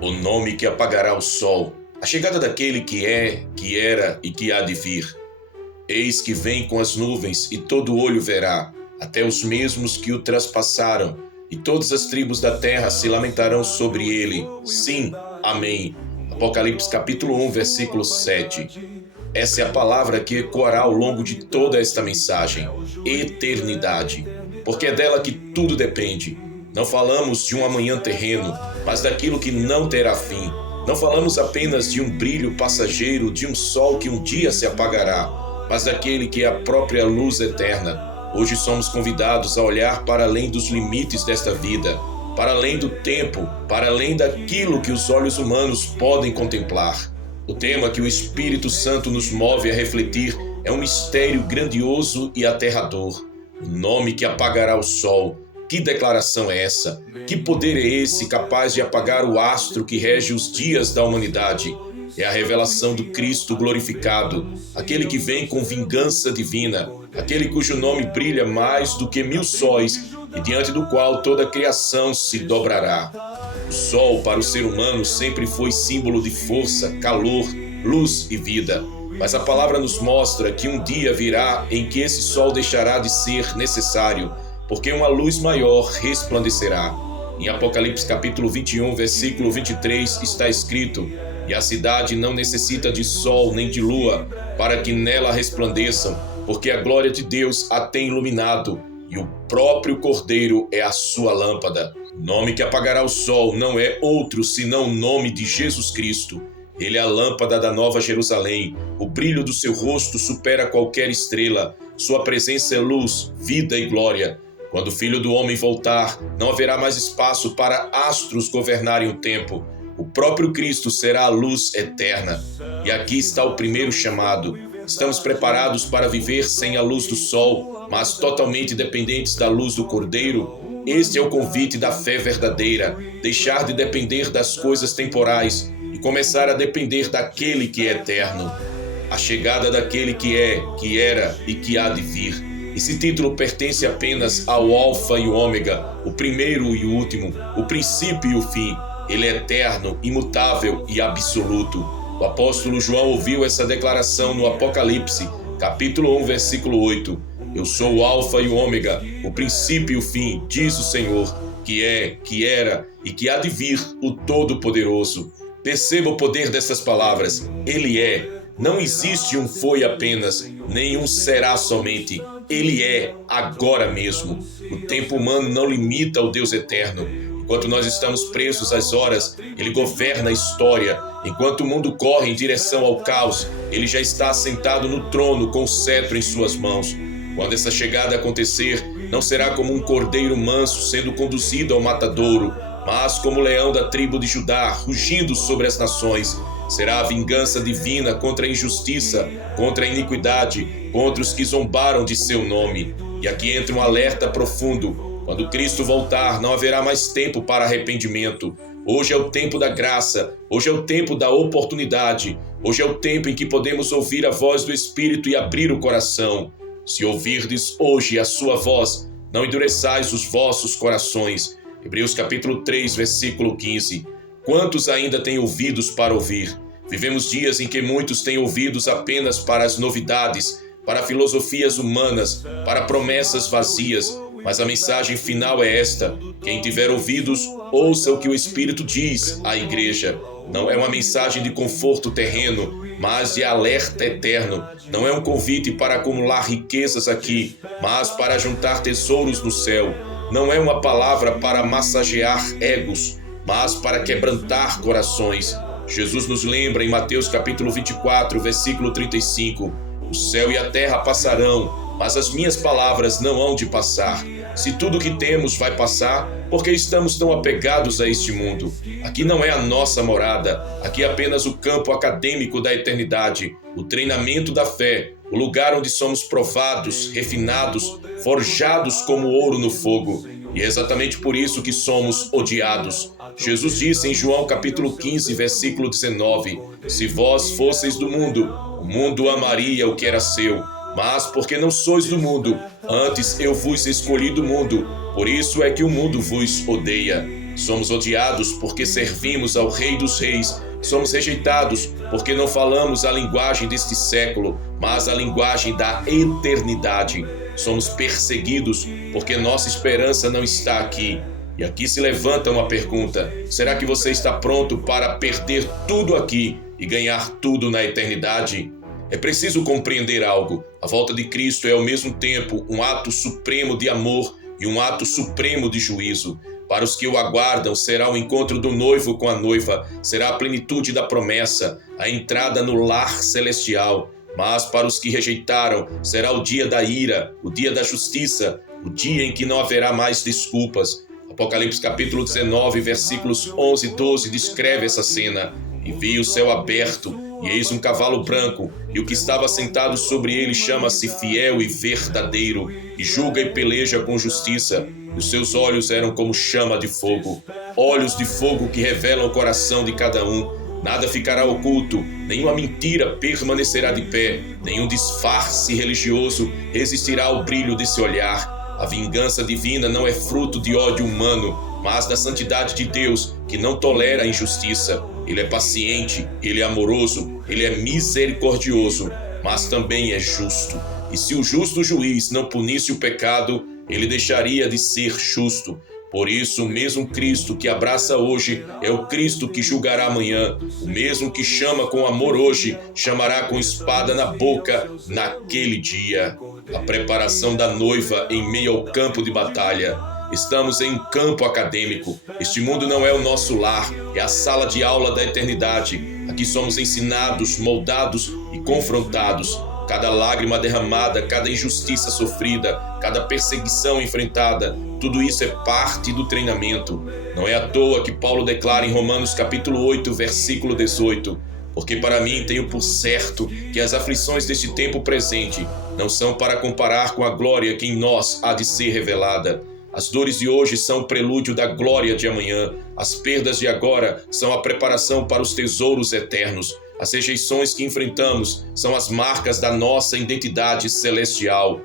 O nome que apagará o sol, a chegada daquele que é, que era e que há de vir. Eis que vem com as nuvens, e todo olho verá, até os mesmos que o traspassaram, e todas as tribos da terra se lamentarão sobre ele. Sim, amém. Apocalipse capítulo 1, versículo 7. Essa é a palavra que ecoará ao longo de toda esta mensagem: eternidade, porque é dela que tudo depende. Não falamos de um amanhã terreno, mas daquilo que não terá fim. Não falamos apenas de um brilho passageiro, de um sol que um dia se apagará, mas daquele que é a própria luz eterna. Hoje somos convidados a olhar para além dos limites desta vida, para além do tempo, para além daquilo que os olhos humanos podem contemplar. O tema que o Espírito Santo nos move a refletir é um mistério grandioso e aterrador. O nome que apagará o sol. Que declaração é essa? Que poder é esse capaz de apagar o astro que rege os dias da humanidade? É a revelação do Cristo glorificado, aquele que vem com vingança divina, aquele cujo nome brilha mais do que 1000 sóis e diante do qual toda a criação se dobrará. O sol para o ser humano sempre foi símbolo de força, calor, luz e vida. Mas a palavra nos mostra que um dia virá em que esse sol deixará de ser necessário, porque uma luz maior resplandecerá. Em Apocalipse capítulo 21, versículo 23, está escrito: "E a cidade não necessita de sol nem de lua, para que nela resplandeçam, porque a glória de Deus a tem iluminado, e o próprio Cordeiro é a sua lâmpada." O nome que apagará o sol não é outro senão o nome de Jesus Cristo. Ele é a lâmpada da Nova Jerusalém. O brilho do seu rosto supera qualquer estrela. Sua presença é luz, vida e glória. Quando o Filho do Homem voltar, não haverá mais espaço para astros governarem o tempo. O próprio Cristo será a luz eterna. E aqui está o primeiro chamado. Estamos preparados para viver sem a luz do sol, mas totalmente dependentes da luz do Cordeiro? Este é o convite da fé verdadeira: deixar de depender das coisas temporais e começar a depender daquele que é eterno. A chegada daquele que é, que era e que há de vir. Esse título pertence apenas ao Alfa e o Ômega, o primeiro e o último, o princípio e o fim. Ele é eterno, imutável e absoluto. O apóstolo João ouviu essa declaração no Apocalipse, capítulo 1, versículo 8. "Eu sou o Alfa e o Ômega, o princípio e o fim, diz o Senhor, que é, que era e que há de vir, o Todo-Poderoso." Perceba o poder dessas palavras. Ele é. Não existe um foi apenas, nem um será somente. Ele é agora mesmo. O tempo humano não limita o Deus eterno. Enquanto nós estamos presos às horas, Ele governa a história. Enquanto o mundo corre em direção ao caos, Ele já está assentado no trono com o cetro em suas mãos. Quando essa chegada acontecer, não será como um cordeiro manso sendo conduzido ao matadouro, mas como o leão da tribo de Judá, rugindo sobre as nações. Será a vingança divina contra a injustiça, contra a iniquidade, contra os que zombaram de seu nome. E aqui entra um alerta profundo. Quando Cristo voltar, não haverá mais tempo para arrependimento. Hoje é o tempo da graça, hoje é o tempo da oportunidade, hoje é o tempo em que podemos ouvir a voz do Espírito e abrir o coração. Se ouvirdes hoje a sua voz, não endureçais os vossos corações. Hebreus capítulo 3, versículo 15. Quantos ainda têm ouvidos para ouvir? Vivemos dias em que muitos têm ouvidos apenas para as novidades, para filosofias humanas, para promessas vazias. Mas a mensagem final é esta: quem tiver ouvidos, ouça o que o Espírito diz à igreja. Não é uma mensagem de conforto terreno, mas de alerta eterno. Não é um convite para acumular riquezas aqui, mas para juntar tesouros no céu. Não é uma palavra para massagear egos, mas para quebrantar corações. Jesus nos lembra em Mateus capítulo 24, versículo 35: "O céu e a terra passarão, mas as minhas palavras não hão de passar." Se tudo o que temos vai passar, por que estamos tão apegados a este mundo? Aqui não é a nossa morada, aqui é apenas o campo acadêmico da eternidade, o treinamento da fé, o lugar onde somos provados, refinados, forjados como ouro no fogo. E é exatamente por isso que somos odiados. Jesus disse em João capítulo 15, versículo 19: "Se vós fosseis do mundo, o mundo amaria o que era seu. Mas porque não sois do mundo, antes eu vos escolhi do mundo, por isso é que o mundo vos odeia." Somos odiados porque servimos ao Rei dos Reis. Somos rejeitados porque não falamos a linguagem deste século, mas a linguagem da eternidade. Somos perseguidos porque nossa esperança não está aqui. E aqui se levanta uma pergunta: será que você está pronto para perder tudo aqui e ganhar tudo na eternidade? É preciso compreender algo. A volta de Cristo é ao mesmo tempo um ato supremo de amor e um ato supremo de juízo. Para os que o aguardam, será o encontro do noivo com a noiva, será a plenitude da promessa, a entrada no lar celestial. Mas para os que rejeitaram, será o dia da ira, o dia da justiça, o dia em que não haverá mais desculpas. Apocalipse capítulo 19, versículos 11 e 12 descreve essa cena. E vi o céu aberto, e eis um cavalo branco, e o que estava sentado sobre ele chama-se Fiel e Verdadeiro, e julga e peleja com justiça. E os seus olhos eram como chama de fogo, olhos de fogo que revelam o coração de cada um. Nada ficará oculto, nenhuma mentira permanecerá de pé, nenhum disfarce religioso resistirá ao brilho desse olhar. A vingança divina não é fruto de ódio humano, mas da santidade de Deus, que não tolera a injustiça. Ele é paciente, ele é amoroso, ele é misericordioso, mas também é justo. E se o justo juiz não punisse o pecado, ele deixaria de ser justo. Por isso, o mesmo Cristo que abraça hoje é o Cristo que julgará amanhã. O mesmo que chama com amor hoje, chamará com espada na boca naquele dia. A preparação da noiva em meio ao campo de batalha. Estamos em um campo acadêmico. Este mundo não é o nosso lar, é a sala de aula da eternidade. Aqui somos ensinados, moldados e confrontados. Cada lágrima derramada, cada injustiça sofrida, cada perseguição enfrentada, tudo isso é parte do treinamento. Não é à toa que Paulo declara em Romanos capítulo 8, versículo 18: porque para mim tenho por certo que as aflições deste tempo presente não são para comparar com a glória que em nós há de ser revelada. As dores de hoje são o prelúdio da glória de amanhã. As perdas de agora são a preparação para os tesouros eternos. As rejeições que enfrentamos são as marcas da nossa identidade celestial.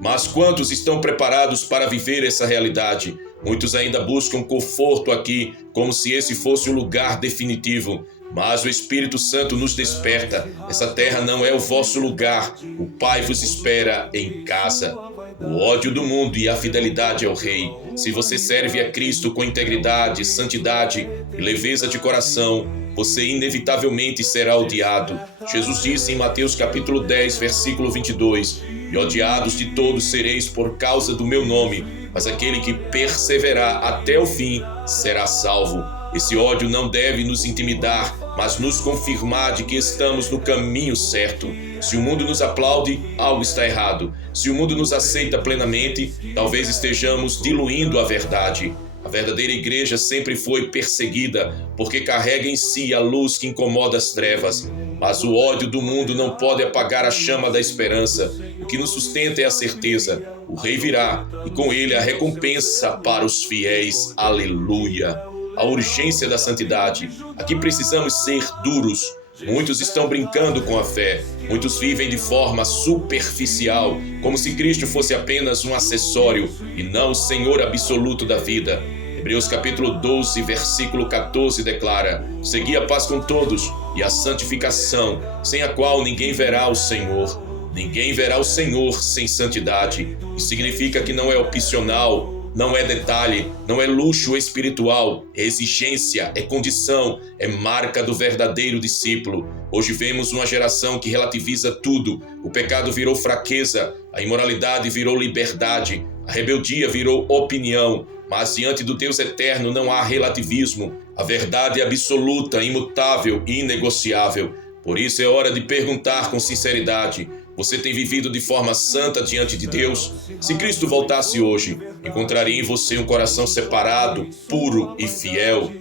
Mas quantos estão preparados para viver essa realidade? Muitos ainda buscam conforto aqui, como se esse fosse o lugar definitivo. Mas o Espírito Santo nos desperta. Essa terra não é o vosso lugar. O Pai vos espera em casa. O ódio do mundo e a fidelidade ao Rei. Se você serve a Cristo com integridade, santidade e leveza de coração, você inevitavelmente será odiado. Jesus disse em Mateus capítulo 10, versículo 22, e odiados de todos sereis por causa do meu nome, mas aquele que perseverar até o fim será salvo. Esse ódio não deve nos intimidar, mas nos confirmar de que estamos no caminho certo. Se o mundo nos aplaude, algo está errado. Se o mundo nos aceita plenamente, talvez estejamos diluindo a verdade. A verdadeira igreja sempre foi perseguida, porque carrega em si a luz que incomoda as trevas. Mas o ódio do mundo não pode apagar a chama da esperança. O que nos sustenta é a certeza: o Rei virá, e com ele a recompensa para os fiéis. Aleluia! A urgência da santidade. Aqui precisamos ser duros. Muitos estão brincando com a fé. Muitos vivem de forma superficial, como se Cristo fosse apenas um acessório e não o Senhor absoluto da vida. Hebreus capítulo 12, versículo 14 declara: segui a paz com todos e a santificação, sem a qual ninguém verá o Senhor. Ninguém verá o Senhor sem santidade. Isso significa que não é opcional, não é detalhe, não é luxo espiritual, é exigência, é condição, é marca do verdadeiro discípulo. Hoje vemos uma geração que relativiza tudo. O pecado virou fraqueza, a imoralidade virou liberdade, a rebeldia virou opinião. Mas diante do Deus eterno não há relativismo. A verdade é absoluta, imutável e inegociável. Por isso é hora de perguntar com sinceridade: você tem vivido de forma santa diante de Deus? Se Cristo voltasse hoje, encontraria em você um coração separado, puro e fiel?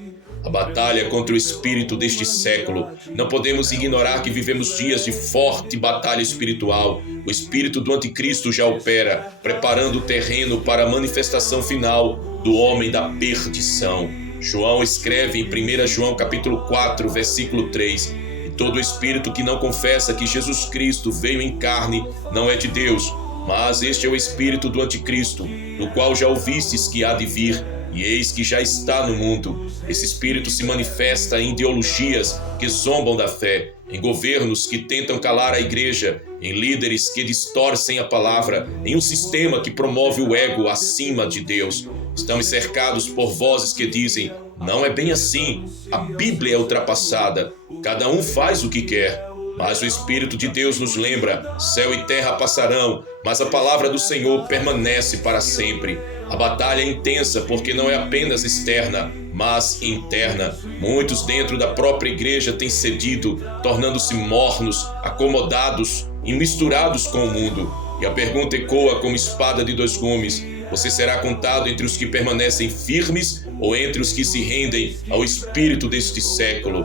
A batalha contra o espírito deste século. Não podemos ignorar que vivemos dias de forte batalha espiritual. O espírito do anticristo já opera, preparando o terreno para a manifestação final do homem da perdição. João escreve em 1 João capítulo 4, versículo 3: todo espírito que não confessa que Jesus Cristo veio em carne não é de Deus, mas este é o espírito do anticristo, do qual já ouvistes que há de vir, e eis que já está no mundo. Esse espírito se manifesta em ideologias que zombam da fé, em governos que tentam calar a igreja, em líderes que distorcem a palavra, em um sistema que promove o ego acima de Deus. Estamos cercados por vozes que dizem: não é bem assim, a Bíblia é ultrapassada, cada um faz o que quer. Mas o Espírito de Deus nos lembra: céu e terra passarão, mas a palavra do Senhor permanece para sempre. A batalha é intensa porque não é apenas externa, mas interna. Muitos dentro da própria igreja têm cedido, tornando-se mornos, acomodados e misturados com o mundo. E a pergunta ecoa como espada de dois gumes: você será contado entre os que permanecem firmes ou entre os que se rendem ao espírito deste século?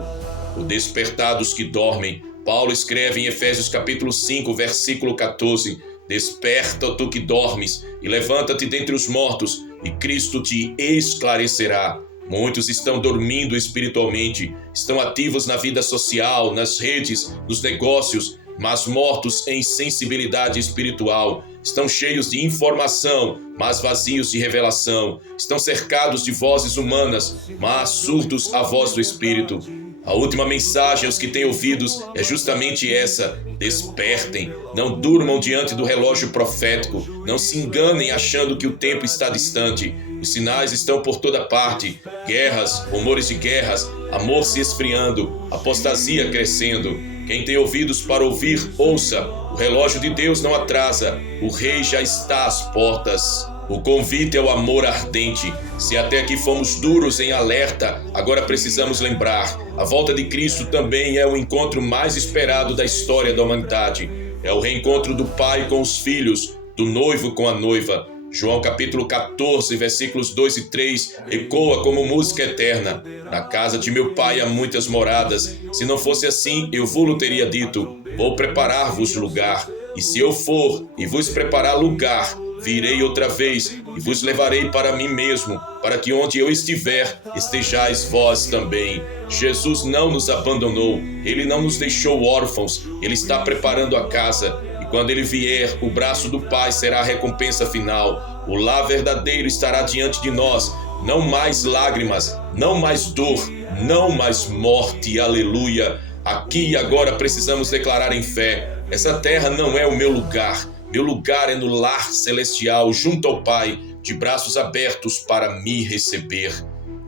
O despertar dos que dormem. Paulo escreve em Efésios capítulo 5, versículo 14: desperta, tu que dormes, e levanta-te dentre os mortos, e Cristo te esclarecerá. Muitos estão dormindo espiritualmente, estão ativos na vida social, nas redes, nos negócios, mas mortos em sensibilidade espiritual. Estão cheios de informação, mas vazios de revelação. Estão cercados de vozes humanas, mas surdos à voz do Espírito. A última mensagem aos que têm ouvidos é justamente essa: despertem, não durmam diante do relógio profético, não se enganem achando que o tempo está distante. Os sinais estão por toda parte: guerras, rumores de guerras, amor se esfriando, apostasia crescendo. Quem tem ouvidos para ouvir, ouça. O relógio de Deus não atrasa, o rei já está às portas. O convite é o amor ardente. Se até aqui fomos duros em alerta, agora precisamos lembrar: a volta de Cristo também é o encontro mais esperado da história da humanidade. É o reencontro do pai com os filhos, do noivo com a noiva. João capítulo 14, versículos 2 e 3 ecoa como música eterna: na casa de meu pai há muitas moradas. Se não fosse assim, eu vos teria dito: vou preparar-vos lugar. E se eu for e vos preparar lugar, virei outra vez e vos levarei para mim mesmo, para que onde eu estiver, estejais vós também. Jesus não nos abandonou, Ele não nos deixou órfãos, Ele está preparando a casa. E quando Ele vier, o braço do Pai será a recompensa final. O lar verdadeiro estará diante de nós. Não mais lágrimas, não mais dor, não mais morte. Aleluia! Aqui e agora precisamos declarar em fé: essa terra não é o meu lugar. Meu lugar é no lar celestial, junto ao Pai, de braços abertos para me receber.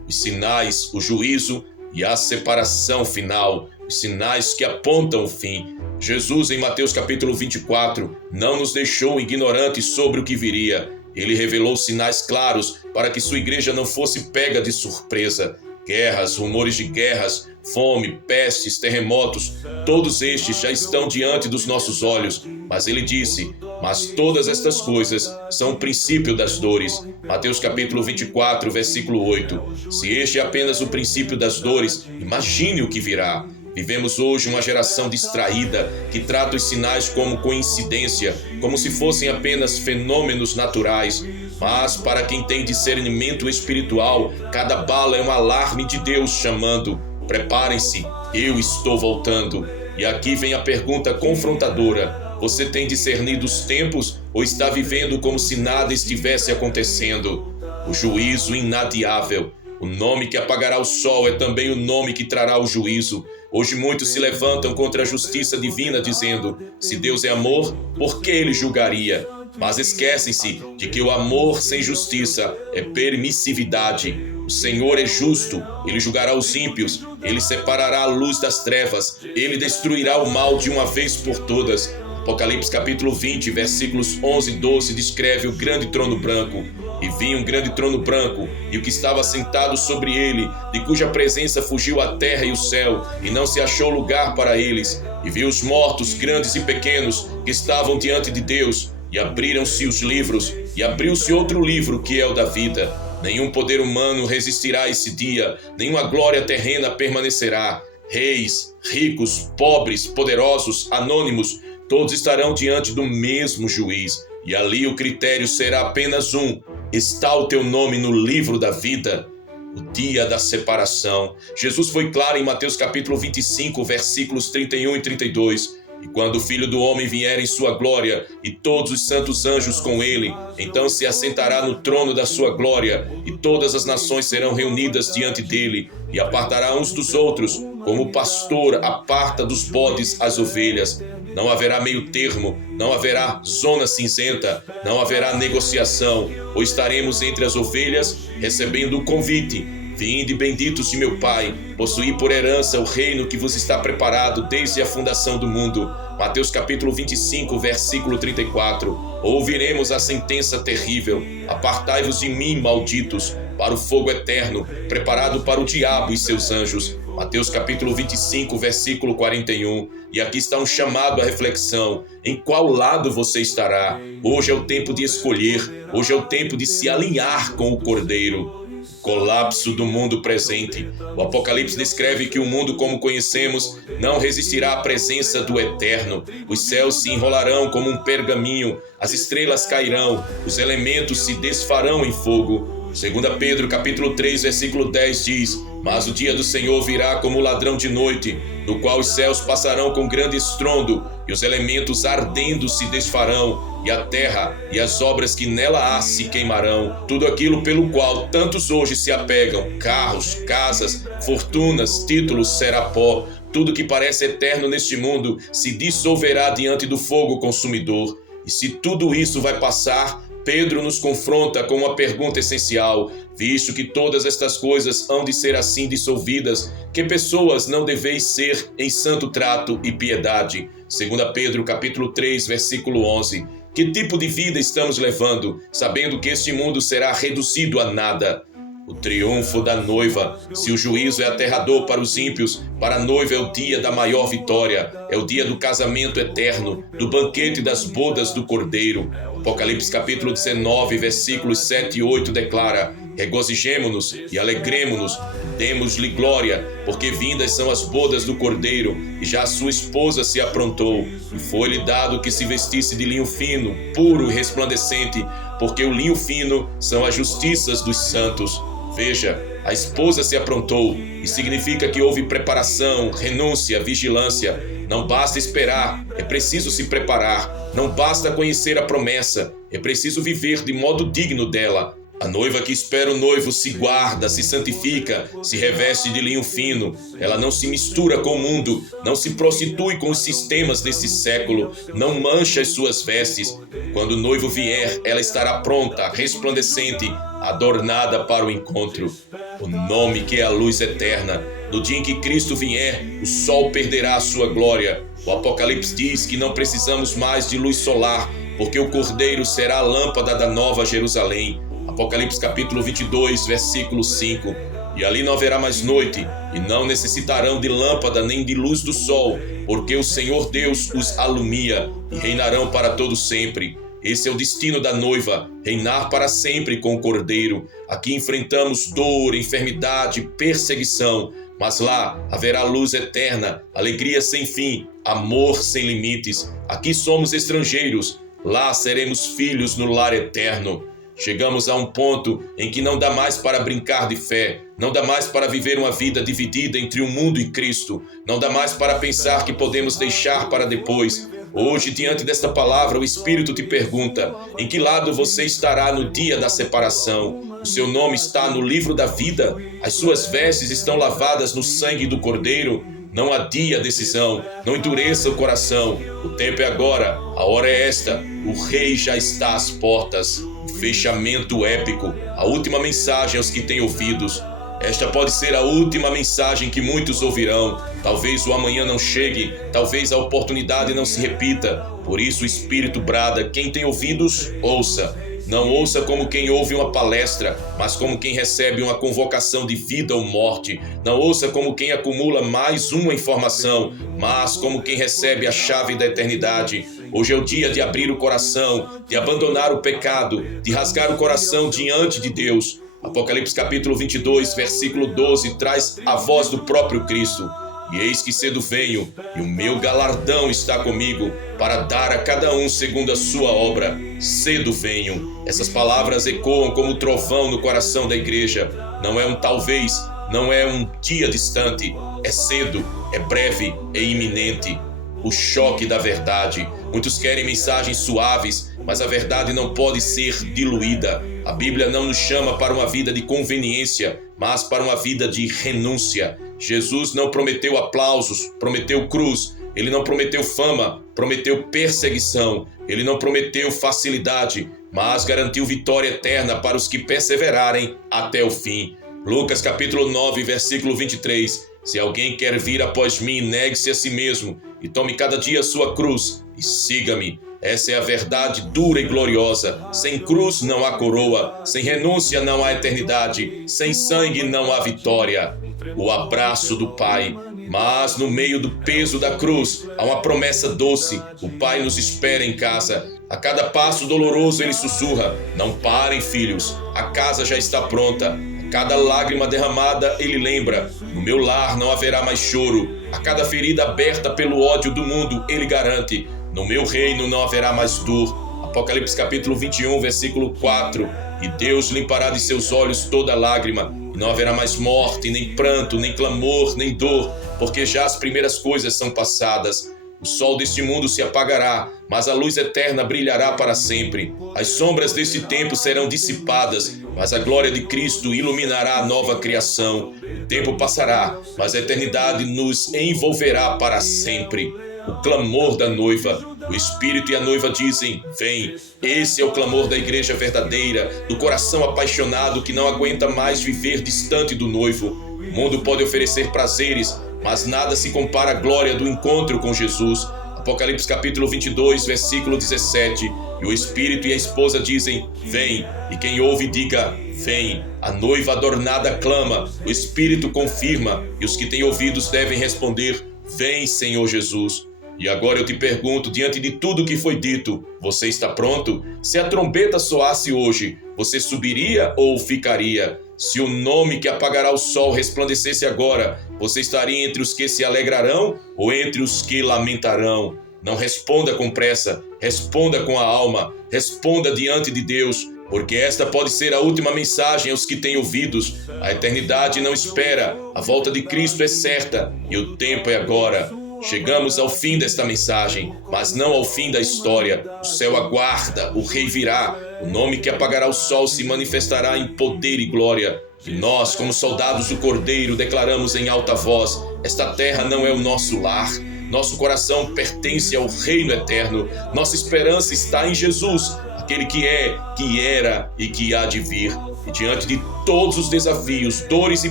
Os sinais, o juízo e a separação final, os sinais que apontam o fim. Jesus, em Mateus capítulo 24, não nos deixou ignorantes sobre o que viria. Ele revelou sinais claros para que sua igreja não fosse pega de surpresa. Guerras, rumores de guerras, fome, pestes, terremotos, todos estes já estão diante dos nossos olhos. Mas ele disse: mas todas estas coisas são o princípio das dores. Mateus capítulo 24, versículo 8. Se este é apenas o princípio das dores, imagine o que virá. Vivemos hoje uma geração distraída que trata os sinais como coincidência, como se fossem apenas fenômenos naturais. Mas para quem tem discernimento espiritual, cada bala é um alarme de Deus chamando: preparem-se, eu estou voltando. E aqui vem a pergunta confrontadora: você tem discernido os tempos ou está vivendo como se nada estivesse acontecendo? O juízo inadiável. O nome que apagará o sol é também o nome que trará o juízo. Hoje muitos se levantam contra a justiça divina dizendo: se Deus é amor, por que ele julgaria? Mas esquecem-se de que o amor sem justiça é permissividade. O Senhor é justo, Ele julgará os ímpios, Ele separará a luz das trevas, Ele destruirá o mal de uma vez por todas. Apocalipse capítulo 20, versículos 11 e 12 descreve o grande trono branco. E vi um grande trono branco, e o que estava sentado sobre ele, de cuja presença fugiu a terra e o céu, e não se achou lugar para eles. E vi os mortos, grandes e pequenos, que estavam diante de Deus, e abriram-se os livros, e abriu-se outro livro, que é o da vida. Nenhum poder humano resistirá a esse dia, nenhuma glória terrena permanecerá. Reis, ricos, pobres, poderosos, anônimos, todos estarão diante do mesmo juiz. E ali o critério será apenas um: está o teu nome no livro da vida? O dia da separação. Jesus foi claro em Mateus capítulo 25, versículos 31 e 32. E quando o Filho do Homem vier em sua glória, e todos os santos anjos com ele, então se assentará no trono da sua glória, e todas as nações serão reunidas diante dele, e apartará uns dos outros, como o pastor aparta dos bodes as ovelhas. Não haverá meio termo, não haverá zona cinzenta, não haverá negociação, ou estaremos entre as ovelhas, recebendo o convite: vinde, benditos de meu Pai, possuí por herança o reino que vos está preparado desde a fundação do mundo. Mateus capítulo 25, versículo 34. Ouviremos a sentença terrível: apartai-vos de mim, malditos, para o fogo eterno, preparado para o diabo e seus anjos. Mateus capítulo 25, versículo 41. E aqui está um chamado à reflexão: em qual lado você estará? Hoje é o tempo de escolher, hoje é o tempo de se alinhar com o Cordeiro. Colapso do mundo presente. O Apocalipse descreve que o mundo como conhecemos não resistirá à presença do Eterno. Os céus se enrolarão como um pergaminho, as estrelas cairão, os elementos se desfarão em fogo. 2 Pedro capítulo 3, versículo 10 diz: mas o dia do Senhor virá como ladrão de noite, no qual os céus passarão com grande estrondo, e os elementos ardendo se desfarão, e a terra e as obras que nela há se queimarão. Tudo aquilo pelo qual tantos hoje se apegam, carros, casas, fortunas, títulos, será pó. Tudo que parece eterno neste mundo se dissolverá diante do fogo consumidor. E se tudo isso vai passar, Pedro nos confronta com uma pergunta essencial: visto que todas estas coisas hão de ser assim dissolvidas, que pessoas não deveis ser em santo trato e piedade? 2 Pedro capítulo 3, versículo 11. Que tipo de vida estamos levando, sabendo que este mundo será reduzido a nada? O triunfo da noiva. Se o juízo é aterrador para os ímpios, para a noiva é o dia da maior vitória, é o dia do casamento eterno, do banquete das bodas do Cordeiro. Apocalipse capítulo 19, versículos 7 e 8 declara: regozijemo-nos e alegremo-nos, demos-lhe glória, porque vindas são as bodas do Cordeiro, e já a sua esposa se aprontou, e foi-lhe dado que se vestisse de linho fino, puro e resplandecente, porque o linho fino são as justiças dos santos. Veja, a esposa se aprontou, e significa que houve preparação, renúncia, vigilância. Não basta esperar, é preciso se preparar. Não basta conhecer a promessa, é preciso viver de modo digno dela. A noiva que espera o noivo se guarda, se santifica, se reveste de linho fino. Ela não se mistura com o mundo, não se prostitui com os sistemas desse século, não mancha as suas vestes. Quando o noivo vier, ela estará pronta, resplandecente, adornada para o encontro. O nome que é a luz eterna. No dia em que Cristo vier, o sol perderá a sua glória. O Apocalipse diz que não precisamos mais de luz solar, porque o Cordeiro será a lâmpada da nova Jerusalém. Apocalipse capítulo 22, versículo 5. E ali não haverá mais noite, e não necessitarão de lâmpada nem de luz do sol, porque o Senhor Deus os alumia, e reinarão para todo sempre. Esse é o destino da noiva, reinar para sempre com o Cordeiro. Aqui enfrentamos dor, enfermidade, perseguição, mas lá haverá luz eterna, alegria sem fim, amor sem limites. Aqui somos estrangeiros, lá seremos filhos no lar eterno. Chegamos a um ponto em que não dá mais para brincar de fé, não dá mais para viver uma vida dividida entre o mundo e Cristo, não dá mais para pensar que podemos deixar para depois. Hoje, diante desta palavra, o Espírito te pergunta: em que lado você estará no dia da separação? O seu nome está no livro da vida? As suas vestes estão lavadas no sangue do Cordeiro? Não adie a decisão, não endureça o coração. O tempo é agora, a hora é esta, o Rei já está às portas. Fechamento épico, a última mensagem aos que têm ouvidos. Esta pode ser a última mensagem que muitos ouvirão. Talvez o amanhã não chegue, talvez a oportunidade não se repita. Por isso o Espírito brada: quem tem ouvidos, ouça. Não ouça como quem ouve uma palestra, mas como quem recebe uma convocação de vida ou morte. Não ouça como quem acumula mais uma informação, mas como quem recebe a chave da eternidade. Hoje é o dia de abrir o coração, de abandonar o pecado, de rasgar o coração diante de Deus. Apocalipse capítulo 22, versículo 12, traz a voz do próprio Cristo. E eis que cedo venho, e o meu galardão está comigo, para dar a cada um segundo a sua obra. Cedo venho. Essas palavras ecoam como trovão no coração da igreja. Não é um talvez, não é um dia distante. É cedo, é breve, é iminente. o choque da verdade. Muitos querem mensagens suaves, mas a verdade não pode ser diluída. A Bíblia não nos chama para uma vida de conveniência, mas para uma vida de renúncia. Jesus não prometeu aplausos, prometeu cruz. Ele não prometeu fama, prometeu perseguição. Ele não prometeu facilidade, mas garantiu vitória eterna para os que perseverarem até o fim. Lucas capítulo 9, versículo 23. Se alguém quer vir após mim, negue-se a si mesmo e tome cada dia a sua cruz e siga-me. Essa é a verdade dura e gloriosa. Sem cruz não há coroa, sem renúncia não há eternidade, sem sangue não há vitória. O abraço do Pai. Mas no meio do peso da cruz há uma promessa doce. O Pai nos espera em casa. A cada passo doloroso ele sussurra: não parem, filhos, a casa já está pronta. A cada lágrima derramada ele lembra: no meu lar não haverá mais choro. A cada ferida aberta pelo ódio do mundo ele garante: no meu reino não haverá mais dor. Apocalipse capítulo 21, versículo 4. E Deus limpará de seus olhos toda lágrima, e não haverá mais morte, nem pranto, nem clamor, nem dor, porque já as primeiras coisas são passadas. O sol deste mundo se apagará, mas a luz eterna brilhará para sempre. As sombras deste tempo serão dissipadas, mas a glória de Cristo iluminará a nova criação. O tempo passará, mas a eternidade nos envolverá para sempre. O clamor da noiva. O Espírito e a noiva dizem: vem. Esse é o clamor da igreja verdadeira, do coração apaixonado que não aguenta mais viver distante do noivo. O mundo pode oferecer prazeres, mas nada se compara à glória do encontro com Jesus. Apocalipse capítulo 22, versículo 17. E o Espírito e a esposa dizem: vem. E quem ouve diga: vem. A noiva adornada clama, o Espírito confirma, e os que têm ouvidos devem responder: vem, Senhor Jesus. E agora eu te pergunto, diante de tudo que foi dito, você está pronto? Se a trombeta soasse hoje, você subiria ou ficaria? Se o nome que apagará o sol resplandecesse agora, você estaria entre os que se alegrarão ou entre os que lamentarão? Não responda com pressa, responda com a alma, responda diante de Deus, porque esta pode ser a última mensagem aos que têm ouvidos. A eternidade não espera, a volta de Cristo é certa e o tempo é agora. Chegamos ao fim desta mensagem, mas não ao fim da história. O céu aguarda, o rei virá, o nome que apagará o sol se manifestará em poder e glória. E nós, como soldados do Cordeiro, declaramos em alta voz: esta terra não é o nosso lar. Nosso coração pertence ao reino eterno. Nossa esperança está em Jesus, aquele que é, que era e que há de vir. E diante de todos os desafios, dores e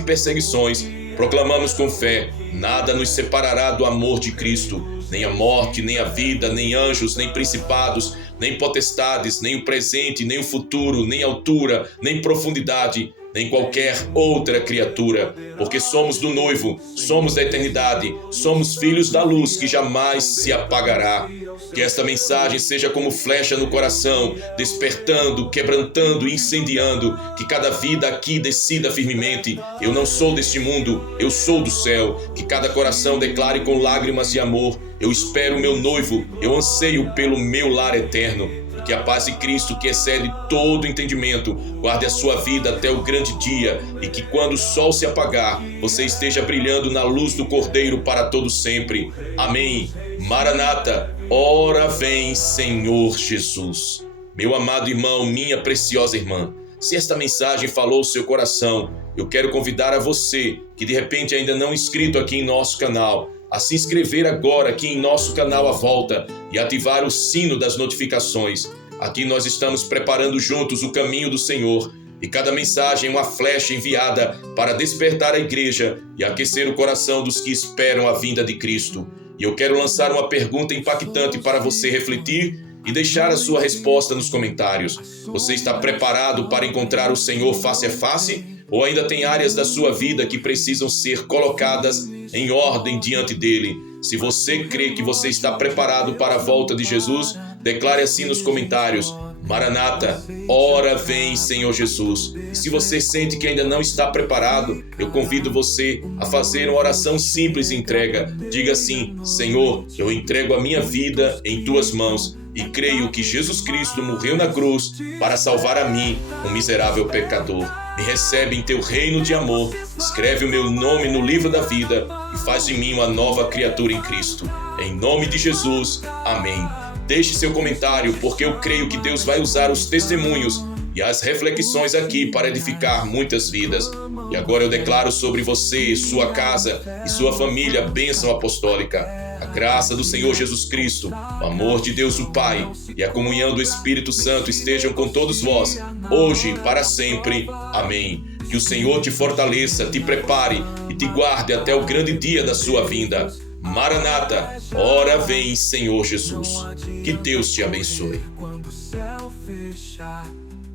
perseguições, proclamamos com fé: nada nos separará do amor de Cristo, nem a morte, nem a vida, nem anjos, nem principados, nem potestades, nem o presente, nem o futuro, nem altura, nem profundidade, nem qualquer outra criatura, porque somos do noivo, somos da eternidade, somos filhos da luz que jamais se apagará. Que esta mensagem seja como flecha no coração, despertando, quebrantando e incendiando, que cada vida aqui decida firmemente: eu não sou deste mundo, eu sou do céu. Que cada coração declare com lágrimas de amor: eu espero o meu noivo, eu anseio pelo meu lar eterno. E que a paz de Cristo, que excede todo entendimento, guarde a sua vida até o grande dia, e que quando o sol se apagar, você esteja brilhando na luz do Cordeiro para todo sempre. Amém. Maranata, ora vem, Senhor Jesus. Meu amado irmão, minha preciosa irmã, se esta mensagem falou o seu coração, eu quero convidar a você, que de repente ainda não é inscrito aqui em nosso canal, a se inscrever agora aqui em nosso canal à volta e ativar o sino das notificações. Aqui nós estamos preparando juntos o caminho do Senhor, e cada mensagem é uma flecha enviada para despertar a igreja e aquecer o coração dos que esperam a vinda de Cristo. E eu quero lançar uma pergunta impactante para você refletir e deixar a sua resposta nos comentários. Você está preparado para encontrar o Senhor face a face? Ou ainda tem áreas da sua vida que precisam ser colocadas em ordem diante dele? Se você crê que você está preparado para a volta de Jesus, declare assim nos comentários: Maranata, ora vem, Senhor Jesus. E se você sente que ainda não está preparado, eu convido você a fazer uma oração simples e entrega. Diga assim: Senhor, eu entrego a minha vida em tuas mãos e creio que Jesus Cristo morreu na cruz para salvar a mim, um miserável pecador. Me recebe em teu reino de amor, escreve o meu nome no livro da vida e faz de mim uma nova criatura em Cristo. Em nome de Jesus, amém. Deixe seu comentário, porque eu creio que Deus vai usar os testemunhos e as reflexões aqui para edificar muitas vidas. E agora eu declaro sobre você, sua casa e sua família bênção apostólica. A graça do Senhor Jesus Cristo, o amor de Deus o Pai e a comunhão do Espírito Santo estejam com todos vós, hoje e para sempre. Amém. Que o Senhor te fortaleça, te prepare e te guarde até o grande dia da sua vinda. Maranata, ora vem, Senhor Jesus. Que Deus te abençoe. Quando o céu fechar,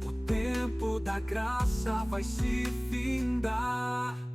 o tempo da graça vai se findar.